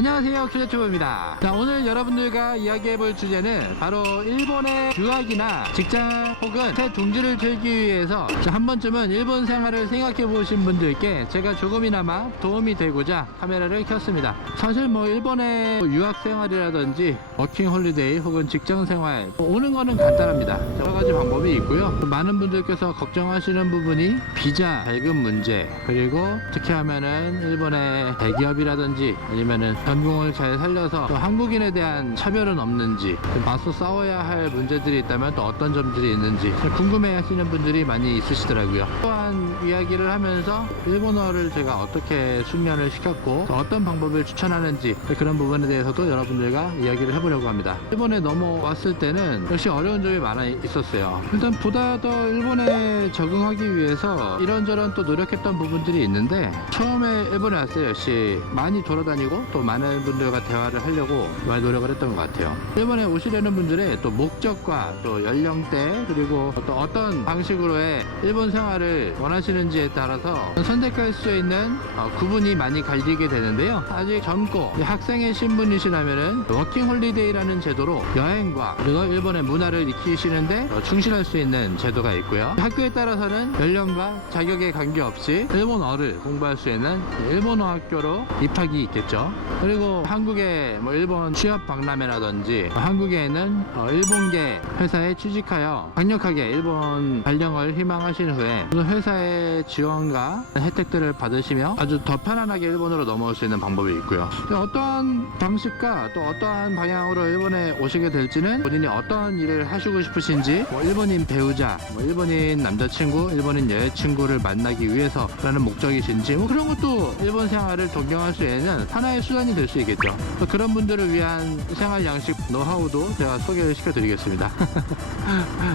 안녕하세요, 큐레튜브입니다. 자, 오늘 여러분들과 이야기해볼 주제는 바로 일본의 유학이나 직장 혹은 새 둥지를 틀기 위해서 한 번쯤은 일본 생활을 생각해보신 분들께 제가 조금이나마 도움이 되고자 카메라를 켰습니다. 사실 일본의 유학 생활이라든지 워킹 홀리데이 혹은 직장 생활 오는 거는 간단합니다. 여러 가지 방법이 있고요. 많은 분들께서 걱정하시는 부분이 비자 발급 문제, 그리고 특히 하면은 일본의 대기업이라든지 아니면은 전공을 잘 살려서 또 한국인에 대한 차별은 없는지, 맞서 싸워야 할 문제들이 있다면 또 어떤 점들이 있는지 궁금해 하시는 분들이 많이 있으시더라고요. 또한 이야기를 하면서 일본어를 제가 어떻게 숙련을 시켰고 어떤 방법을 추천하는지 그런 부분에 대해서도 여러분들과 이야기를 해보려고 합니다. 일본에 넘어왔을 때는 역시 어려운 점이 많아 있었어요. 일단 보다 더 일본에 적응하기 위해서 이런저런 또 노력했던 부분들이 있는데, 처음에 일본에 왔을 때 역시 많이 돌아다니고 또 많은 분들과 대화를 하려고 많이 노력을 했던 것 같아요. 일본에 오시려는 분들의 또 목적과 또 연령대, 그리고 또 어떤 방식으로의 일본 생활을 원하시는지에 따라서 선택할 수 있는 구분이 많이 갈리게 되는데요. 아직 젊고 학생의 신분이시라면은 워킹 홀리데이라는 제도로 여행과 그리고 일본의 문화를 익히시는데 충실할 수 있는 제도가 있고요. 학교에 따라서는 연령과 자격에 관계없이 일본어를 공부할 수 있는 일본어 학교로 입학이 있겠죠. 그리고 한국의 일본 취업 박람회라든지 한국에는 일본계 회사에 취직하여 강력하게 일본 발령을 희망하신 후에 회사의 지원과 혜택들을 받으시며 아주 더 편안하게 일본으로 넘어올 수 있는 방법이 있고요. 어떠한 방식과 또 어떠한 방향으로 일본에 오시게 될지는 본인이 어떤 일을 하시고 싶으신지, 일본인 배우자, 일본인 남자친구, 일본인 여자친구를 만나기 위해서라는 목적이신지 그런 것도 일본 생활을 동경할 수 있는 하나의 수단이 될 수 있겠죠. 그런 분들을 위한 생활 양식 노하우도 제가 소개를 시켜드리겠습니다.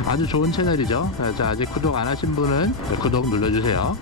아주 좋은 채널이죠. 자, 아직 구독 안 하신 분은 구독 눌러주세요.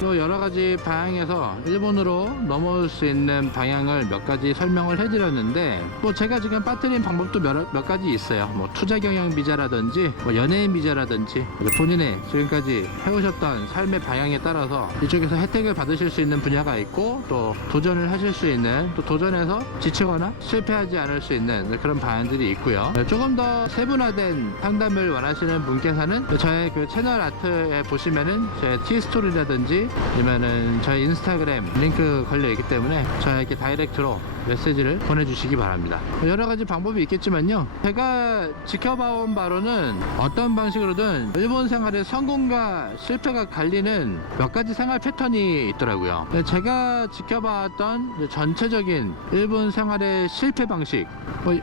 또 여러가지 방향에서 일본으로 넘어올 수 있는 방향을 몇 가지 설명을 해드렸는데, 제가 지금 빠뜨린 방법도 몇 가지 있어요. 투자 경영 비자라든지 연예인 비자라든지 본인의 지금까지 해오셨던 삶의 방향에 따라서 이쪽에서 혜택을 받으실 수 있는 분야가 있고, 또 도전을 하실 수 있는, 또 도전해서 지치거나 실패하지 않을 수 있는 그런 방향들이 있고요. 조금 더 세분화된 상담을 원하시는 분께서는 저의 그 채널 아트에 보시면은 제 티스토리라든지 아니면은 저희 인스타그램 링크 걸려있기 때문에 저에게 다이렉트로 메시지를 보내주시기 바랍니다. 여러가지 방법이 있겠지만요, 제가 지켜봐온 바로는 어떤 방식으로든 일본 생활의 성공과 실패가 갈리는 몇 가지 생활 패턴이 있더라고요. 제가 지켜봤던 전체적인 일본 생활의 실패 방식,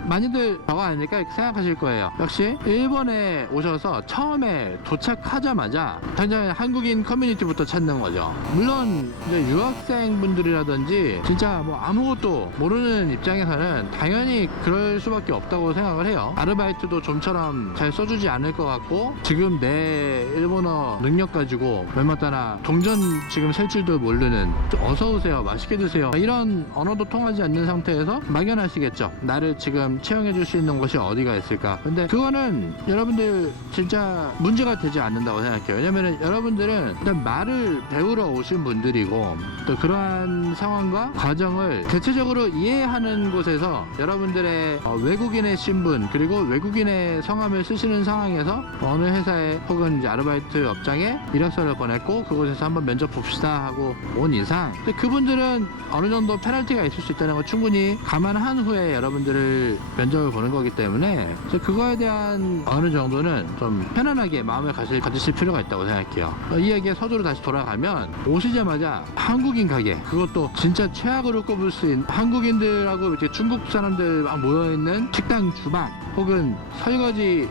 많이들 저거 아닐까 생각하실 거예요. 역시 일본에 오셔서 처음에 도착하자마자 당장 한국인 커뮤니티부터 찾는 거죠. 물론 이제 유학생분들이라든지 진짜 아무것도 모르는 입장에서는 당연히 그럴 수밖에 없다고 생각을 해요. 아르바이트도 좀처럼 잘 써주지 않을 것 같고, 지금 내 일본어 능력 가지고 얼마 따나 동전 지금 셀 줄도 모르는, 어서오세요, 맛있게 드세요, 이런 언어도 통하지 않는 상태에서 막연하시겠죠. 나를 지금 채용해 줄 수 있는 곳이 어디가 있을까. 근데 그거는 여러분들 진짜 문제가 되지 않는다고 생각해요. 왜냐면 여러분들은 일단 말을 배우러 오신 분들이고, 또 그러한 상황과 과정을 대체적으로 이해하는 곳에서 여러분들의 외국인의 신분, 그리고 외국인의 성함을 쓰시는 상황에서 어느 회사에 혹은 이제 아르바이트 업장에 이력서를 보냈고 그곳에서 한번 면접 봅시다 하고 온 이상, 그분들은 어느 정도 페널티가 있을 수 있다는 걸 충분히 감안한 후에 여러분들을 면접을 보는 거기 때문에 그거에 대한 어느 정도는 좀 편안하게 마음을 가지실 필요가 있다고 생각해요. 이 얘기에 서두로 다시 돌아가면, 오시자마자 한국인 가게, 그것도 진짜 최악으로 꼽을 수 있는 한국인들하고 이렇게 중국 사람들 막 모여있는 식당 주방 혹은 설거지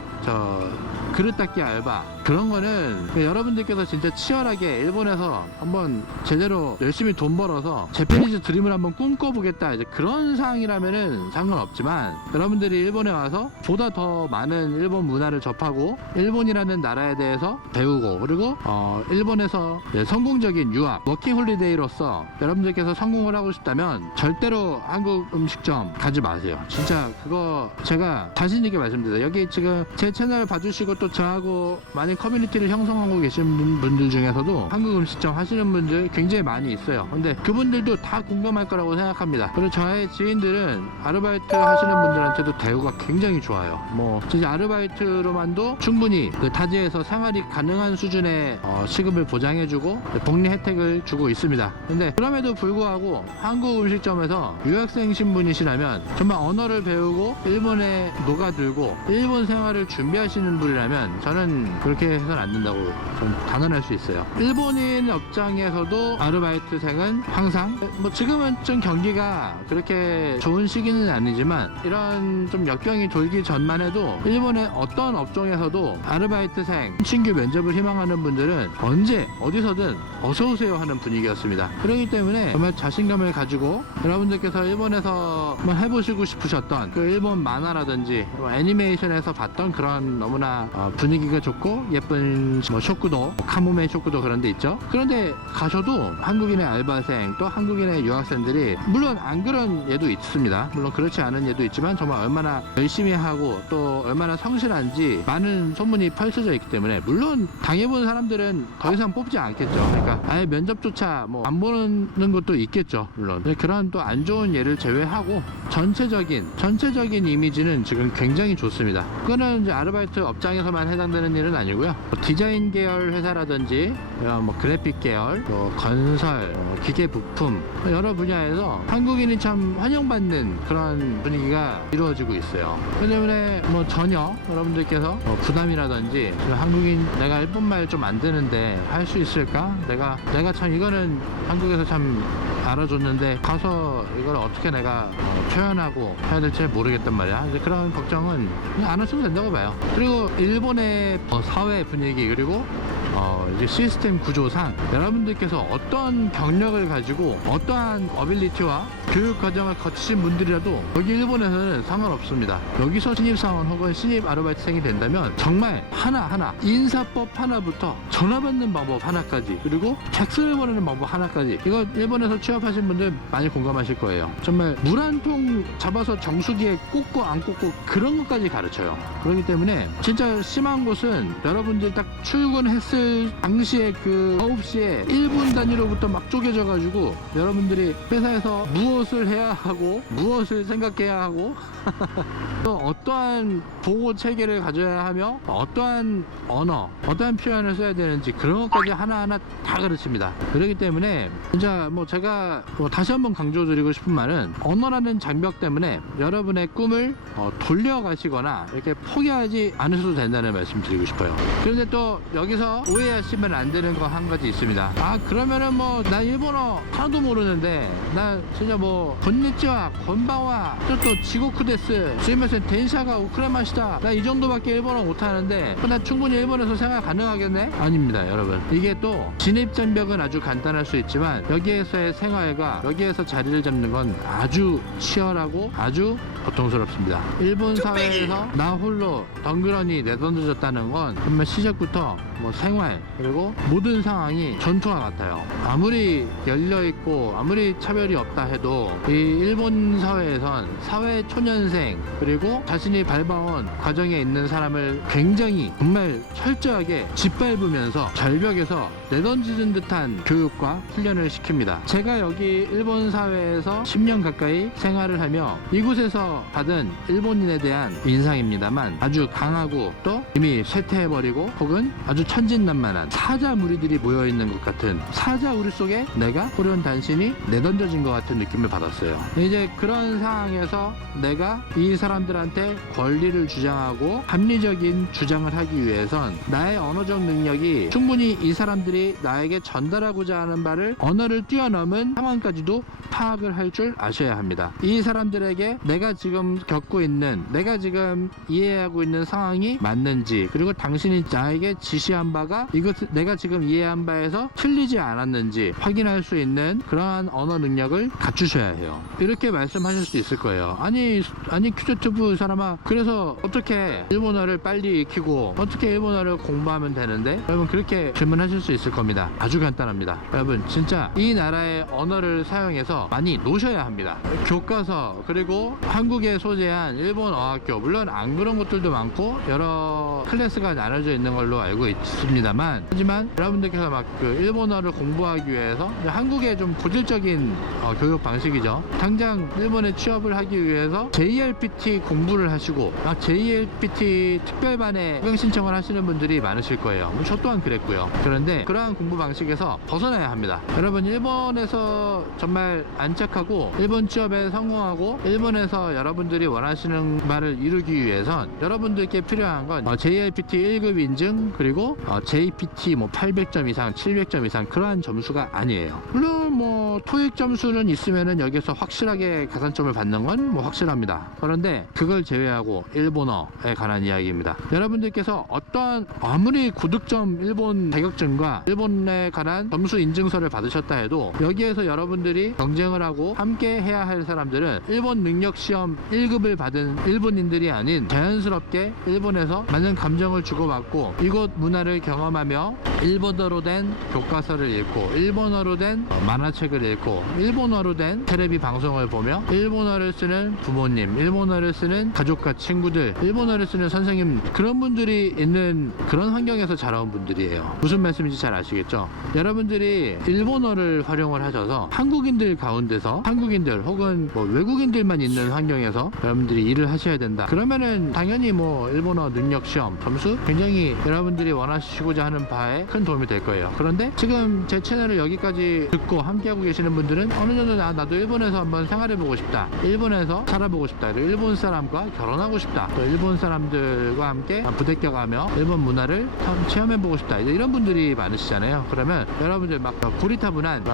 그릇 닦기 알바, 그런 거는 여러분들께서 진짜 치열하게 일본에서 한번 제대로 열심히 돈 벌어서 재패니즈 드림을 한번 꿈꿔보겠다, 이제 그런 상황이라면은 상관없지만, 여러분들이 일본에 와서 보다 더 많은 일본 문화를 접하고 일본이라는 나라에 대해서 배우고, 그리고 일본에서 성공적인 유학, 워킹 홀리데이로서 여러분들께서 성공을 하고 싶다면 절대로 한국 음식점 가지 마세요. 진짜 그거 제가 자신 있게 말씀드려요. 여기 지금 제 채널 봐주시고 또 저하고 많이 커뮤니티를 형성하고 계신 분들 중에서도 한국 음식점 하시는 분들 굉장히 많이 있어요. 근데 그분들도 다 공감할 거라고 생각합니다. 그리고 저의 지인들은 아르바이트 하시는 분들한테도 대우가 굉장히 좋아요. 뭐 진짜 아르바이트로만도 충분히 그 타지에서 생활이 가능한 수준의 시급을 보장해주고 복리 혜택을 주고 있습니다. 근데 그럼에도 불구하고 한국 음식점에서 유학생 신분이시라면 정말 언어를 배우고 일본에 녹아들고 일본 생활을 준비하시는 분이라면 저는 그렇게 해서는 안 된다고 좀 단언할 수 있어요. 일본인 업장에서도 아르바이트생은 항상 뭐 지금은 좀 경기가 그렇게 좋은 시기는 아니지만 이런 좀 역병이 돌기 전만 해도 일본의 어떤 업종에서도 아르바이트생 신규 면접을 희망하는 분들은 언제 어디서든 어서오세요 하는 분위기였습니다. 그렇기 때문에 정말 자신감을 가지고 여러분들께서 일본에서 한번 해보시고 싶으셨던 그 일본 만화라든지 뭐 애니메이션에서 봤던 그런 너무나 분위기가 좋고 예쁜 뭐 쇼쿠도 카모메 쇼쿠도 그런 데 있죠. 그런데 가셔도 한국인의 알바생 또 한국인의 유학생들이 물론 안 그런 예도 있습니다. 물론 그렇지 않은 예도 있지만 정말 얼마나 열심히 하고 또 얼마나 성실한지 많은 소문이 펼쳐져 있기 때문에 물론 당해본 사람들은 더 이상 뽑지 않겠죠. 그러니까 아예 면접조차 뭐 안 보는 것도 있겠죠. 물론 그런 또 안 좋은 예를 제외하고 전체적인 이미지는 지금 굉장히 좋습니다. 그거는 이제 아르바이트 업장에서만 해당되는 일은 아니고요. 뭐 디자인 계열 회사라든지 뭐 그래픽 계열, 뭐 건설, 기계 부품 여러 분야에서 한국인이 참 환영받는 그런 분위기가 이루어지고 있어요. 그 때문에 뭐 전혀 여러분들께서 부담이라든지 한국인 내가 일본말 좀 안 되는데 할 수 있을까? 내가 참 이거는 한국에서 참 알아줬는데 가서 이걸 어떻게 내가 표현하고 해야 될지 모르겠단 말이야. 이제 그런 걱정은 그냥 안 하셔도 된다고 봐요. 그리고 일본의 사회 분위기 그리고 이제 시스템 구조상 여러분들께서 어떤 경력을 가지고 어떠한 어빌리티와 교육 과정을 거치신 분들이라도 여기 일본에서는 상관없습니다. 여기서 신입사원 혹은 신입 아르바이트생이 된다면 정말 하나하나 인사법 하나부터 전화 받는 방법 하나까지 그리고 객수를 보내는 방법 하나까지 이거 일본에서 취업하신 분들 많이 공감하실 거예요. 정말 물 한 통 잡아서 정수기에 꽂고 안 꽂고 그런 것까지 가르쳐요. 그렇기 때문에 진짜 심한 곳은 여러분들 딱 출근했을 당시에 그 9시에 1분 단위로부터 막 쪼개져 가지고 여러분들이 회사에서 무엇을 해야 하고 무엇을 생각해야 하고 또 어떠한 보고 체계를 가져야 하며 어떠한 언어 어떠한 표현을 써야 되는지 그런 것까지 하나하나 다 가르칩니다. 그렇기 때문에 진짜 뭐 제가 뭐 다시 한번 강조드리고 싶은 말은 언어라는 장벽 때문에 여러분의 꿈을 돌려가시거나 이렇게 포기하지 않으셔도 된다는 말씀 드리고 싶어요. 그런데 또 여기서 오해하시면 안 되는 거 한 가지 있습니다. 아 그러면은 뭐 나 일본어 하나도 모르는데 나 진짜 뭐 건니치와 건방와 또 지고쿠데스 스미마센 덴샤가 오크라마시다 나 이 정도밖에 일본어 못하는데 나 충분히 일본에서 생활 가능하겠네? 아닙니다 여러분. 이게 또 진입장벽은 아주 간단할 수 있지만 여기에서의 생활과 여기에서 자리를 잡는 건 아주 치열하고 아주 고통스럽습니다. 일본 사회에서 나 홀로 덩그러니 내던져졌다는 건 정말 시작부터 뭐 생활 그리고 모든 상황이 전투와 같아요. 아무리 열려있고 아무리 차별이 없다 해도 이 일본 사회에선 사회 초년생 그리고 자신이 밟아온 과정에 있는 사람을 굉장히 정말 철저하게 짓밟으면서 절벽에서 내던지는 듯한 교육과 훈련을 시킵니다. 제가 여기 일본 사회에서 10년 가까이 생활을 하며 이곳에서 받은 일본인에 대한 인상입니다만 아주 강하고 또 이미 쇠퇴해버리고 혹은 아주 천진난만한 사자 무리들이 모여있는 것 같은 사자 우리 속에 내가 호련 단신이 내던져진 것 같은 느낌을 받았어요. 이제 그런 상황에서 내가 이 사람들한테 권리를 주장하고 합리적인 주장을 하기 위해선 나의 언어적 능력이 충분히 이 사람들이 나에게 전달하고자 하는 바를 언어를 뛰어넘은 상황까지도 파악을 할 줄 아셔야 합니다. 이 사람들에게 내가 지금 겪고 있는 내가 지금 이해하고 있는 상황이 맞는지 그리고 당신이 나에게 지시한 바가 이것 내가 지금 이해한 바에서 틀리지 않았는지 확인할 수 있는 그러한 언어 능력을 갖추셔야 해요. 이렇게 말씀하실 수 있을 거예요. 아니 큐제튜브 사람아 그래서 어떻게 일본어를 빨리 익히고 어떻게 일본어를 공부하면 되는데 여러분 그렇게 질문하실 수 있을 있을 겁니다. 아주 간단합니다. 여러분 진짜 이 나라의 언어를 사용해서 많이 노셔야 합니다. 교과서 그리고 한국에 소재한 일본 어학교, 물론 안 그런 것들도 많고 여러 클래스가 나눠져 있는 걸로 알고 있습니다만, 하지만 여러분들께서 막 그 일본어를 공부하기 위해서 한국의 좀 고질적인 교육 방식이죠. 당장 일본에 취업을 하기 위해서 JLPT 공부를 하시고 JLPT 특별반에 합격 신청을 하시는 분들이 많으실 거예요. 저 또한 그랬고요. 그런데 그러한 공부 방식에서 벗어나야 합니다. 여러분 일본에서 정말 안착하고 일본 취업에 성공하고 일본에서 여러분들이 원하시는 바를 이루기 위해선 여러분들께 필요한 건 JLPT 1급 인증 그리고 JPT 뭐 800점 이상 700점 이상 그러한 점수가 아니에요. 물론 뭐 토익 점수는 있으면은 여기서 확실하게 가산점을 받는 건 뭐 확실합니다. 그런데 그걸 제외하고 일본어에 관한 이야기입니다. 여러분들께서 어떠한 아무리 고득점 일본 자격증과 일본에 관한 점수 인증서를 받으셨다 해도 여기에서 여러분들이 경쟁을 하고 함께 해야 할 사람들은 일본 능력 시험 1급을 받은 일본인들이 아닌 자연스럽게 일본에서 많은 감정을 주고받고 이곳 문화를 경험하며 일본어로 된 교과서를 읽고 일본어로 된 만화책을 읽고 일본어로 된 텔레비 방송을 보며 일본어를 쓰는 부모님, 일본어를 쓰는 가족과 친구들, 일본어를 쓰는 선생님, 그런 분들이 있는 그런 환경에서 자라온 분들이에요. 무슨 말씀인지 잘 아시겠죠? 여러분들이 일본어를 활용을 하셔서 한국인들 가운데서 한국인들 혹은 뭐 외국인들만 있는 환경에서 여러분들이 일을 하셔야 된다. 그러면은 당연히 뭐 일본어 능력 시험 점수 굉장히 여러분들이 원하시고자 하는 바에 큰 도움이 될 거예요. 그런데 지금 제 채널을 여기까지 듣고 함께하고 계시는 분들은 어느 정도 나도 일본에서 한번 생활해보고 싶다, 일본에서 살아보고 싶다, 일본 사람과 결혼하고 싶다, 또 일본 사람들과 함께 부대껴가며 일본 문화를 체험해보고 싶다, 이런 분들이 많으시잖아요. 그러면 여러분들 막 고리타분한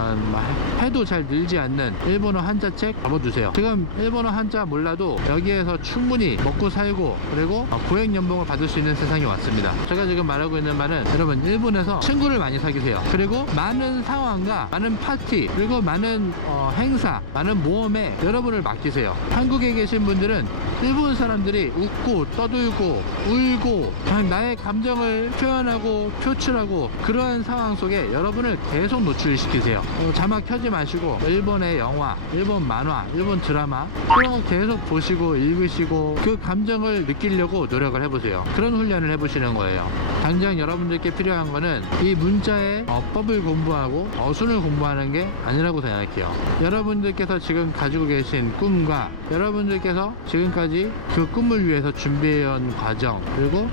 해도 잘 늘지 않는 일본어 한자책 접어두세요. 지금 일본어 한자 몰라도 여기에서 충분히 먹고 살고 그리고 고액 연봉을 받을 수 있는 세상이 왔습니다. 제가 지금 말하고 있는 말은 여러분 일본에서 친구를 많이 사귀세요. 그리고 많은 상황과 많은 파티 그리고 많은 행사, 많은 모험에 여러분을 맡기세요. 한국에 계신 분들은 일본 사람들이 웃고 떠들고 울고 나의 감정을 표현하고 표출하고 그러한 상황 속에 여러분을 계속 노출시키세요. 자막 켜지 마시고 일본의 영화, 일본 만화, 일본 드라마 그런 거 계속 보시고 읽으시고 그 감정을 느끼려고 노력을 해보세요. 그런 훈련을 해보시는 거예요. 당장 여러분들께 필요한 거는 이 문자의 어법을 공부하고 어순을 공부하는 게 아니라고 생각해요. 여러분들께서 지금 가지고 계신 꿈과 여러분들께서 지금까지 그 꿈을 위해서 준비해온 과정 그리고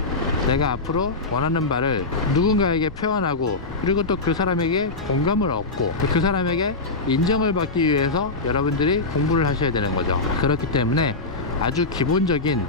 내가 앞으로 원하는 바를 누군가에게 표현하고 그리고 또 그 사람에게 공감을 얻고 그 사람에게 인정을 받기 위해서 여러분들이 공부를 하셔야 되는 거죠. 그렇기 때문에 아주 기본적인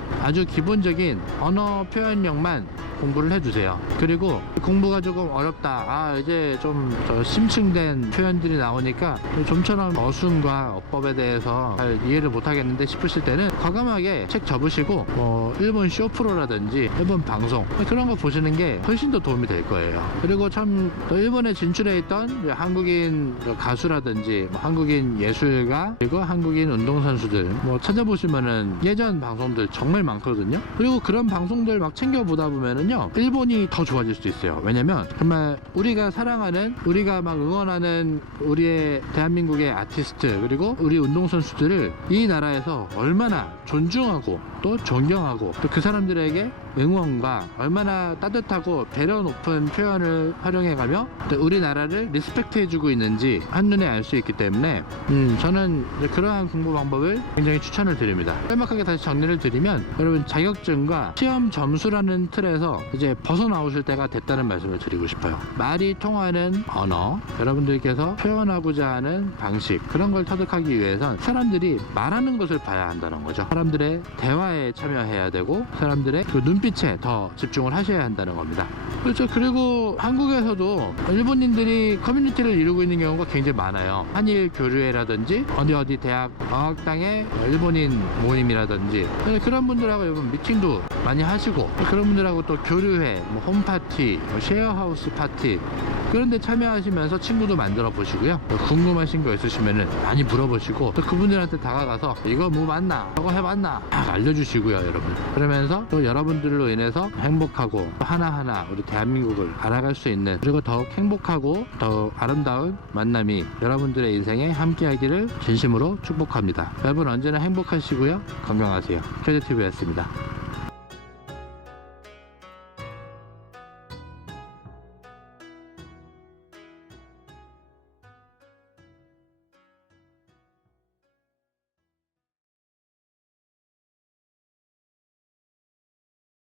언어 표현력만 공부를 해주세요. 그리고 공부가 조금 어렵다, 이제 좀 심층된 표현들이 나오니까 좀처럼 어순과 어법에 대해서 잘 이해를 못하겠는데 싶으실 때는 과감하게 책 접으시고 일본 쇼프로라든지 일본 방송 그런 거 보시는 게 훨씬 더 도움이 될 거예요. 그리고 참 일본에 진출해 있던 한국인 가수라든지 한국인 예술가 그리고 한국인 운동선수들 찾아보시면은 예전 방송들 정말 많거든요. 그리고 그런 방송들 막 챙겨보다 보면은요 일본이 더 좋아질 수도 있어요. 왜냐면 정말 우리가 사랑하는 우리가 막 응원하는 우리의 대한민국의 아티스트 그리고 우리 운동선수들을 이 나라에서 얼마나 존중하고 또 존경하고 또 그 사람들에게 응원과 얼마나 따뜻하고 배려 높은 표현을 활용해가며 우리나라를 리스펙트 해주고 있는지 한눈에 알 수 있기 때문에 저는 그러한 공부 방법을 굉장히 추천을 드립니다. 짤막하게 다시 정리를 드리면 여러분 자격증과 시험 점수라는 틀에서 이제 벗어나오실 때가 됐다는 말씀을 드리고 싶어요. 말이 통하는 언어, 여러분들께서 표현하고자 하는 방식 그런 걸 터득하기 위해선 사람들이 말하는 것을 봐야 한다는 거죠. 사람들의 대화에 참여해야 되고 사람들의 그 눈빛에 더 집중을 하셔야 한다는 겁니다. 그렇죠. 그리고 한국에서도 일본인들이 커뮤니티를 이루고 있는 경우가 굉장히 많아요. 한일 교류회라든지 어디 대학 어학당의 일본인 모임이라든지 그런 분들하고 여러분 미팅도 많이 하시고 그런 분들하고 또 교류회, 홈파티, 쉐어하우스 파티 그런 데 참여하시면서 친구도 만들어 보시고요. 궁금하신 거 있으시면은 많이 물어보시고 또 그분들한테 다가가서 이거 뭐 맞나? 저거 해봤나? 딱 알려주시고요, 여러분. 그러면서 또 여러분들 여러분들로 인해서 행복하고 하나하나 우리 대한민국을 알아갈 수 있는, 그리고 더욱 행복하고 더욱 아름다운 만남이 여러분들의 인생에 함께하기를 진심으로 축복합니다. 여러분 언제나 행복하시고요, 건강하세요. 캐드TV였습니다.